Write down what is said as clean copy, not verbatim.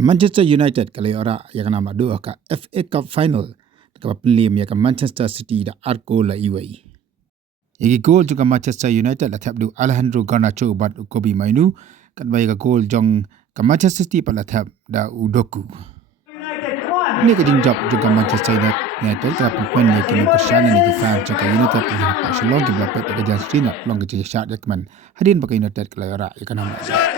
Manchester United kali ora yang nama dua ka FA Cup Final ka pelim ya ka Manchester City da arko la iwai. Yagi gol juga Manchester United la thap du Alejandro Garnacho bat Kobe Mainu kan bai ka gol jong ka Manchester City pa la thap da Udoku. Ini ka jingjap juga Manchester United ka Kmen ya ki Nongkyrshan ni ki fan ka United ni pa Shillong ki blapet ka jan Shad long ki Shad Kmen Hadien pakai United kali ora ya ka nama.